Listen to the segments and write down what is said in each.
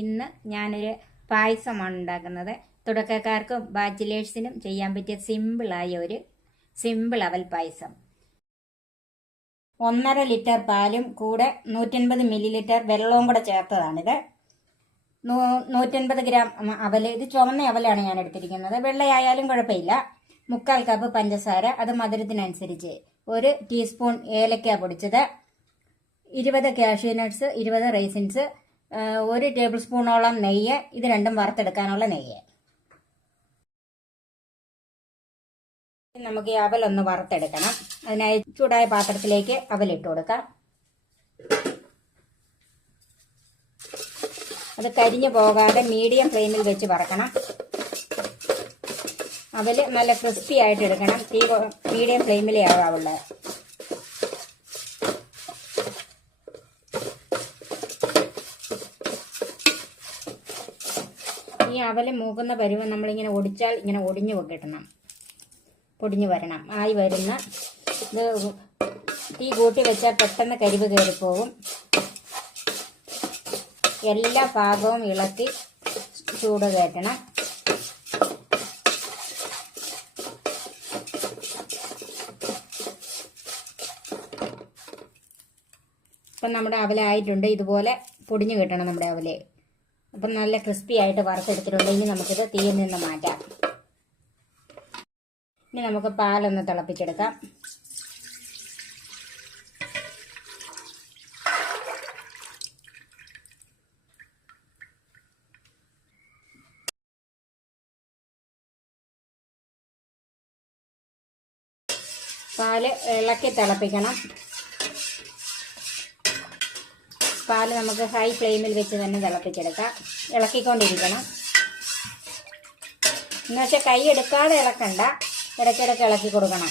ഇന്ന് ഞാനൊരു പായസമാണ് ഉണ്ടാക്കുന്നത്. തുടക്കക്കാർക്കും ബാച്ചിലേഴ്സിനും ചെയ്യാൻ പറ്റിയ സിമ്പിൾ അവൽ പായസം. 1.5 ലിറ്റർ പാലും കൂടെ 150 മില്ലി വെള്ളവും കൂടെ ചേർത്തതാണിത്. 150 ഗ്രാം അവൽ. ഇത് ചുവന്ന അവലാണ് ഞാൻ എടുത്തിരിക്കുന്നത്. വെള്ളയായാലും കുഴപ്പമില്ല. 1/4 കപ്പ് പഞ്ചസാര, അത് മധുരത്തിനനുസരിച്ച്. 1 ടീസ്പൂൺ ഏലക്ക പൊടിച്ചത്, 20 കാഷ്യൂ നട്ട്സ്, 20 റൈസിൻസ്, 1 ടേബിൾ സ്പൂണോളം നെയ്യ്. ഇത് രണ്ടും വറുത്തെടുക്കാനുള്ള നെയ്യ്. നമുക്ക് ഈ അവലൊന്ന് വറുത്തെടുക്കണം. അതിനായി ചൂടായ പാത്രത്തിലേക്ക് അവലിട്ട് കൊടുക്കാം. അത് കരിഞ്ഞു പോകാതെ മീഡിയം ഫ്ലെയിമിൽ വെച്ച് വറക്കണം. അവല് നല്ല ക്രിസ്പി ആയിട്ട് എടുക്കണം. തീ മീഡിയം ഫ്ലെയിമിലേ ആകാവുള്ളൂ. ഈ അവല് മൂക്കുന്ന പരുവം നമ്മളിങ്ങനെ ഒടിച്ചാൽ ഇങ്ങനെ ഒടിഞ്ഞു കിട്ടണം, പൊടിഞ്ഞു വരണം. ആയി വരുന്ന ഇത് തീ കൂട്ടി വെച്ചാൽ പെട്ടെന്ന് കരിവ് കയറിപ്പോകും. എല്ലാ ഭാഗവും ഇളക്കി ചൂട് കയറ്റണം. ഇപ്പം നമ്മുടെ അവലായിട്ടുണ്ട്. ഇതുപോലെ പൊടിഞ്ഞു കിട്ടണം നമ്മുടെ അവല്. അപ്പം നല്ല ക്രിസ്പി ആയിട്ട് വറുത്തെടുത്തിട്ടുണ്ട്. ഇനി നമുക്കിത് തീയിൽ നിന്ന് മാറ്റാം. ഇനി നമുക്ക് പാലൊന്ന് തിളപ്പിച്ചെടുക്കാം. പാല് ഇളക്കി തിളപ്പിക്കണം. പാല് നമുക്ക് ഹൈ ഫ്ലെയിമിൽ വെച്ച് തന്നെ തിളപ്പിച്ചെടുക്കാം. ഇളക്കിക്കൊണ്ടിരിക്കണം. എന്നുവെച്ചാൽ കൈ എടുക്കാതെ ഇളക്കണ്ട, ഇടയ്ക്കിടയ്ക്ക് ഇളക്കി കൊടുക്കണം.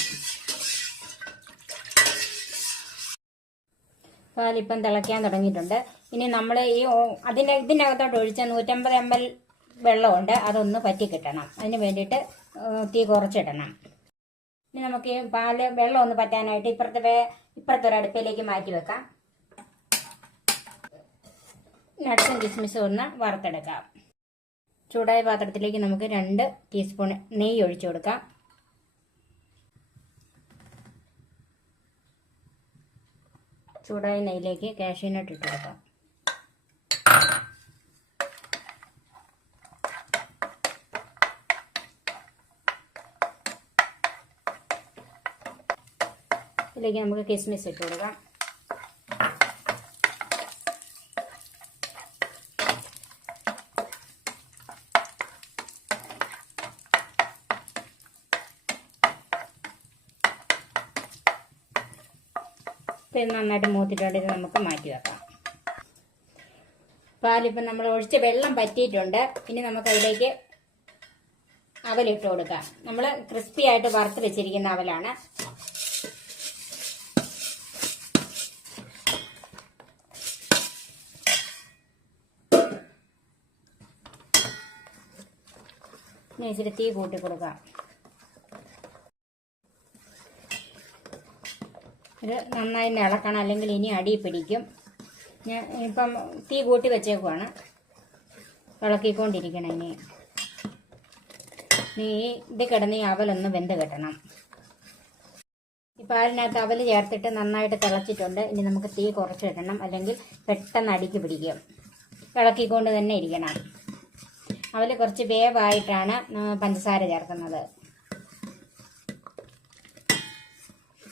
പാലിപ്പം തിളയ്ക്കാൻ തുടങ്ങിയിട്ടുണ്ട്. ഇനി നമ്മൾ ഇതിനകത്തോട്ട് ഒഴിച്ച 150 ml വെള്ളമുണ്ട്, അതൊന്ന് പറ്റി കിട്ടണം. അതിന് വേണ്ടിയിട്ട് തീ കുറച്ചിടണം. ഇനി നമുക്ക് ഈ വെള്ളം ഒന്ന് പറ്റാനായിട്ട് ഇപ്പുറത്തൊരു അടുപ്പിലേക്ക് മാറ്റി വെക്കാം. നട്ട്സും കിസ്മിസും ഒന്ന് വറുത്തെടുക്കാം. ചൂടായ പാത്രത്തിലേക്ക് നമുക്ക് 2 ടീസ്പൂൺ നെയ്യ് ഒഴിച്ചു കൊടുക്കാം. ചൂടായ നെയ്യിലേക്ക് കാഷ്യൂ നട്ട് ഇട്ട് കൊടുക്കാം. ഇതിലേക്ക് നമുക്ക് കിസ്മിസ് ഇട്ട് കൊടുക്കാം. നന്നായിട്ട് മൂത്തിട്ടുണ്ട്. ഇത് നമുക്ക് മാറ്റി വെക്കാം. പാലിപ്പം നമ്മൾ ഒഴിച്ച വെള്ളം പറ്റിയിട്ടുണ്ട്. ഇനി നമുക്ക് അതിലേക്ക് അവലിട്ട് കൊടുക്കാം. നമ്മൾ ക്രിസ്പി ആയിട്ട് വറുത്ത് വെച്ചിരിക്കുന്ന അവലാണ്. ഇനി ഇച്ചിരി തീ കൂട്ടി കൊടുക്കാം. ഇത് നന്നായി ഇളക്കണം, അല്ലെങ്കിൽ ഇനി അടി പിടിക്കും. ഞാൻ ഇപ്പം തീ കൂട്ടി വെച്ചേക്കുവാണ്. ഇളക്കിക്കൊണ്ടിരിക്കണം. ഇനി ഇത് കിടന്ന് ഈ അവലൊന്ന് വെന്ത് കിട്ടണം. ഈ പാലിനകത്ത് അവല് ചേർത്തിട്ട് നന്നായിട്ട് തിളച്ചിട്ടുണ്ട്. ഇനി നമുക്ക് തീ കുറച്ചിടണം, അല്ലെങ്കിൽ പെട്ടെന്ന് അടിക്ക് പിടിക്കും. ഇളക്കിക്കൊണ്ട് തന്നെ ഇരിക്കണം. അവല് കുറച്ച് വേവായിട്ടാണ് പഞ്ചസാര ചേർക്കുന്നത്.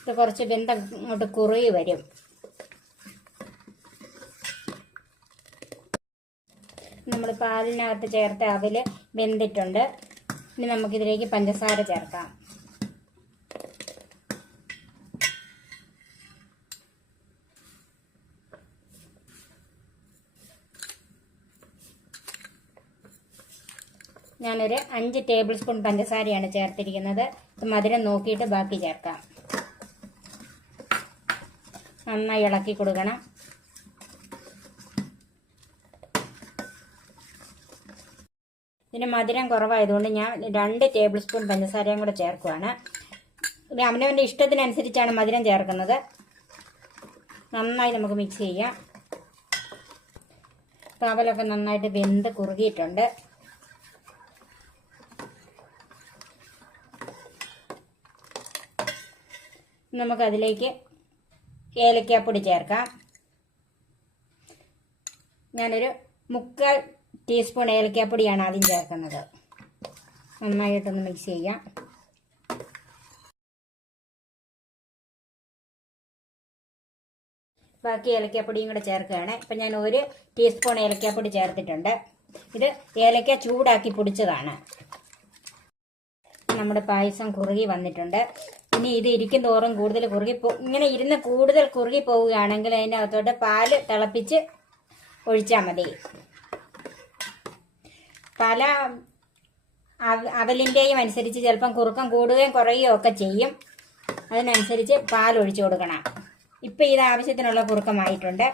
ഇത് കുറച്ച് അങ്ങോട്ട് കുറുകി വരും. നമ്മൾ പാലിനകത്ത് ചേർത്ത അവല് വെന്തിട്ടുണ്ട്. ഇനി നമുക്കിതിലേക്ക് പഞ്ചസാര ചേർക്കാം. ഞാനൊരു 5 ടേബിൾ സ്പൂൺ പഞ്ചസാരയാണ് ചേർത്തിരിക്കുന്നത്. മധുരം നോക്കിയിട്ട് ബാക്കി ചേർക്കാം. നന്നായി ഇളക്കി കൊടുക്കണം. ഇതിന് മധുരം കുറവായതുകൊണ്ട് ഞാൻ 2 ടേബിൾ സ്പൂൺ പഞ്ചസാരയും കൂടെ ചേർക്കുവാണ്. ഇത് അവനവൻ്റെ ഇഷ്ടത്തിനനുസരിച്ചാണ് മധുരം ചേർക്കുന്നത്. നന്നായി നമുക്ക് മിക്സ് ചെയ്യാം. അവലൊക്കെ നന്നായിട്ട് വെന്ത് കുറുകിയിട്ടുണ്ട്. നമുക്കതിലേക്ക് ഏലക്കാപ്പൊടി ചേർക്കാം. ഞാനൊരു 3/4 ടീസ്പൂൺ ഏലക്കാപ്പൊടിയാണ് ആദ്യം ചേർക്കുന്നത്. നന്നായിട്ടൊന്ന് മിക്സ് ചെയ്യാം. ബാക്കി ഏലക്കാപ്പൊടിയും കൂടെ ചേർക്കുകയാണ്. ഇപ്പം ഞാൻ 1 ടീസ്പൂൺ ഏലക്കാപ്പൊടി ചേർത്തിട്ടുണ്ട്. ഇത് ഏലക്ക ചൂടാക്കി പൊടിച്ചതാണ്. നമ്മുടെ പായസം കുറുകി വന്നിട്ടുണ്ട്. ഇനി ഇത് ഇരിക്കും തോറും കൂടുതൽ ഇങ്ങനെ ഇരുന്ന് കൂടുതൽ കുറുകി പോവുകയാണെങ്കിൽ അതിനകത്തോട്ട് പാല് തിളപ്പിച്ച് ഒഴിച്ചാൽ മതി. പല അവലിൻ്റെയും അനുസരിച്ച് ചിലപ്പം കുറുക്കം കൂടുകയും കുറയുകയും ഒക്കെ ചെയ്യും. അതിനനുസരിച്ച് പാൽ ഒഴിച്ചു കൊടുക്കണം. ഇപ്പം ഇത് ആവശ്യത്തിനുള്ള കുറുക്കമായിട്ടുണ്ട്.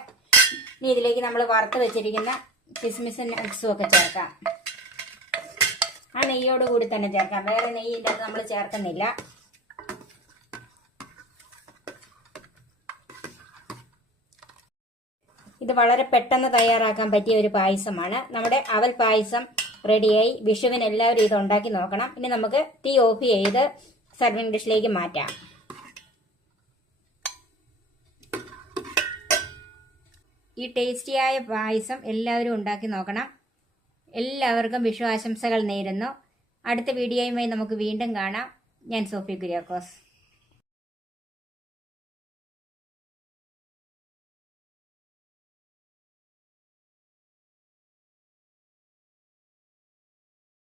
ഇനി ഇതിലേക്ക് നമ്മൾ വറുത്ത് വെച്ചിരിക്കുന്ന കിസ്മിസും നട്ട്സും ഒക്കെ ചേർക്കാം. ആ നെയ്യോട് കൂടി തന്നെ ചേർക്കാം. വേറെ നെയ്യിൻ്റെ അത് നമ്മൾ ചേർക്കുന്നില്ല. ഇത് വളരെ പെട്ടെന്ന് തയ്യാറാക്കാൻ പറ്റിയ ഒരു പായസമാണ്. നമ്മുടെ അവൽ പായസം റെഡിയായി. വിഷുവിന് എല്ലാവരും ഇത് ഉണ്ടാക്കി നോക്കണം. ഇനി നമുക്ക് തീ ഓഫ് ചെയ്ത് സർവിംഗ് ഡിഷിലേക്ക് മാറ്റാം. ഈ ടേസ്റ്റിയായ പായസം എല്ലാവരും ഉണ്ടാക്കി നോക്കണം. എല്ലാവർക്കും വിഷു ആശംസകൾ നേരുന്നു. അടുത്ത വീഡിയോയുമായി നമുക്ക് വീണ്ടും കാണാം. ഞാൻ സോഫി കുര്യാക്കോസ്.